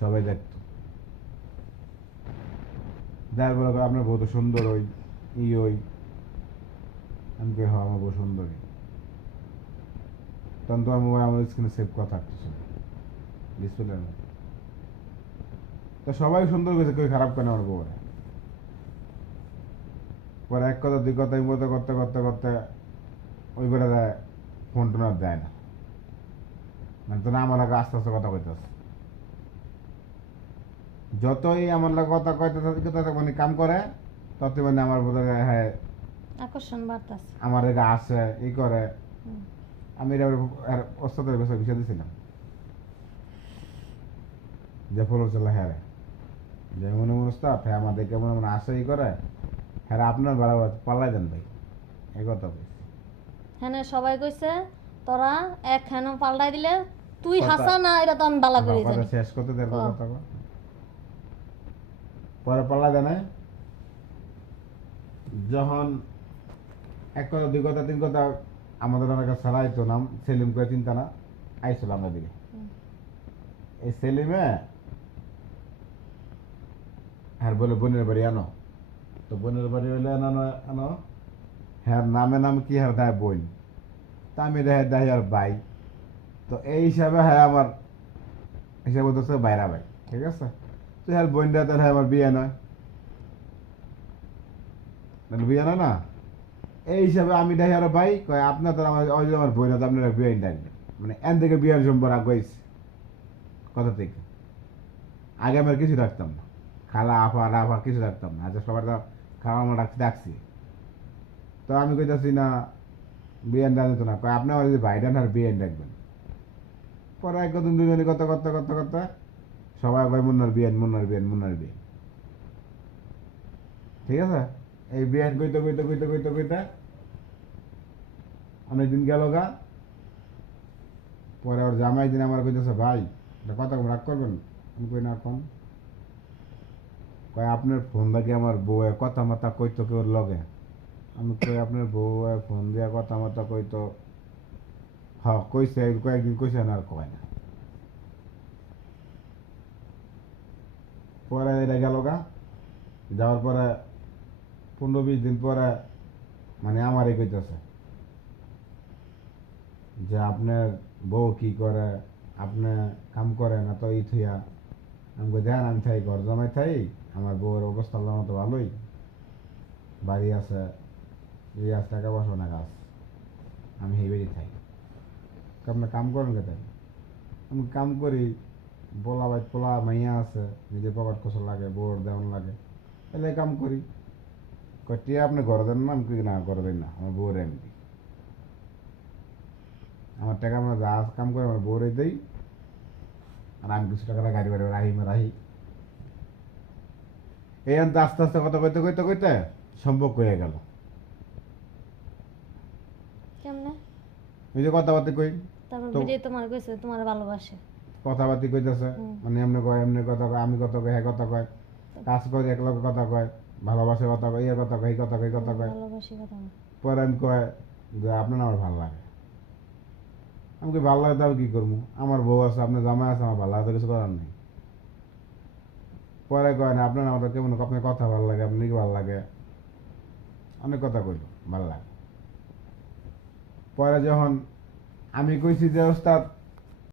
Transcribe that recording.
সবাই দেখতো। যার বলে আপনার তো সুন্দর ওই, ই ওই, আমি কই হ্যাঁ আমার বউ সুন্দরী তখন তো আমার আমার স্ক্রিনে সেভ করা থাকতেছে ডিসপ্লে না তো সবাই সুন্দর করেছে কেউ খারাপ করে আমার বউরে। পরে এক কথা, দুই কথা মতো করতে করতে করতে ওই দেয় ফোন টোন আর দেয় না। মানে তো না আমার লাগে আস্তে আস্তে কথা কইতেছে যতই আমার লাগে কথা কইতে থাকে তত মানে কাম করে ততই মানে আমার বোধ হয় হ্যাঁ আকর্ষণ বাড়তাছে। আমার এগা আসে ই করে। আমি এটা এর ওস্তাদের বিষয় বিষয় দিয়েছিলাম যে ফলো চলে হ্যাঁ যে মনে মনে ওস্তাদ হ্যাঁ আমাদের কেমন মনে আসে ই করে। হ্যাঁ আপনার বাড়াবার পাল্লাই দেন ভাই। এই কথা বলছি হ্যাঁ সবাই কইছে তোরা এক হ্যানো পাল্টাই দিলে তুই হাসা না এটা তো আমি বালা করে জানি। শেষ করতে দেন কথা। পরে পাল্লা দেন নাই? যখন এক কথা, দুই কথা, তিন কথা আমাদের অনেক ছাড়াই তো নাম, সেলিম করে চিন্তা না আইছিল আমরা দিকে। এই সেলিমে হ্যাঁ বলে বোনের বাড়ি আনো। তো বোনের বাড়ি হইলে আনো আনো হ্যাঁ নামে নাম কি হ্যাঁ দেয় বোন। তা আমি দেয় দেয় আর ভাই। তো এই হিসাবে হ্যাঁ আমার হিসাবে বাইরা ভাই, ঠিক আছে? তো হ্যাঁ বোন দেয় তাহলে আমার বিয়ে নয়। বিয়ে নয় না? এই হিসাবে আমি দেখি আর ভাই, কয় আপনার তো আমার ওই যে আমার বোন আছে, আপনারা বিয়ে ডাকবেন মানে এন থেকে বিয়ের সম্পর্ক আগাইছে কথা থেকে আগে আমার কিছু রাখতাম না। খালা আফা রাফা কিছু রাখতাম না। আচ্ছা সবার তো খাওয়া আমার রাখতে ডাকছি। তো আমি কইতাছি না, বিয়ে ডাক দিত না। কয় আপনি আমার যদি ভাইডান আর বিয়ে ডাকবেন পরে একদিন দুজনে কথা করতে করতে করতে সবাই কয়, মুন্নার বিয়েন মুন্নার বিয়েন মুন্নার বিয়েন ঠিক আছে? এই বিয়েন কইতে কইতে কইতে কইতে কইতে অনেকদিন গেল গা। পরে ওর জামাই দিন আমার কইতেছে, ভাই, এটা কথা রাগ করবেন? আমি কই, না, কম। কয়, আপনার ফোন দেখে আমার বউয়ে কথা মাথা কইতো কেউ লগে? আমি কই, আপনার বউয়ে ফোন দিয়া কথা মাথা কইতো? হ কইছে, কয়েকদিন কইছে না আর কয় না। পরে এটা গেল গা। যাওয়ার পরে পনেরো বিশ দিন পরে মানে আমারই কইতেছে যে আপনার বউ কি করে, আপনি কাম করে না তো ই থইয়া আমি কই, দেন, আমি থাই, ঘর জমাই থাই, আমার বউয়ের অবস্থা আল্লাহ মতো ভালোই। বাড়ি আছে, এই আছে, টাকা পয়সা না গাছ আমি বাড়ি থাই। তো আপনি কাম করেন কে তাই আমি কাম করি পোলা বাই পোলা মাইয়া আছে নিজের পকেট কষা লাগে বউর দেওয়ান লাগে। তাহলে কাম করি। কটিয়া আপনি ঘরে দেন না? আমি না ঘরে দেন না আমার বউরে আমি দিই। আমার টাকা আমরা যা কাম করে আমার বউরে দেই। আর আমি কিছু টাকা গাড়ি বাড়ি রাহি রাহি। এই আনতে আস্তে আস্তে কথা কইতে কইতে কইতে সম্পর্ক হয়ে গেল। কেমনে? ওই যে কথাবার্তা কই তারপর তো- তোমার কইছে তোমার ভালোবাসে। কথাবার্তি কইতেছে। হুম। মানে এমনি কয় এমনি কথা কয় আমি কথা কয় হ্যাঁ কথা কয়। কাজ করে এক লোক কথা কয় ভালোবাসে কথা কয় ইয়ে কথা কয় এই কথা কয় এই কথা কয়। ভালোবাসি কথা না। পরে আমি কয় যে আপনার আমার ভালো লাগে। আমি কি ভালো লাগে তাও কি করব আমার বউ আছে আপনার জামাই আছে আমার ভালো লাগে তো কিছু করার নেই। পরে কয় না আপনার আমার কেমন আপনার কথা ভালো লাগে আপনি কি ভালো লাগে? অনেক কথা কইল ভালো লাগে। পরে যখন আমি কইছি যে ওস্তাদ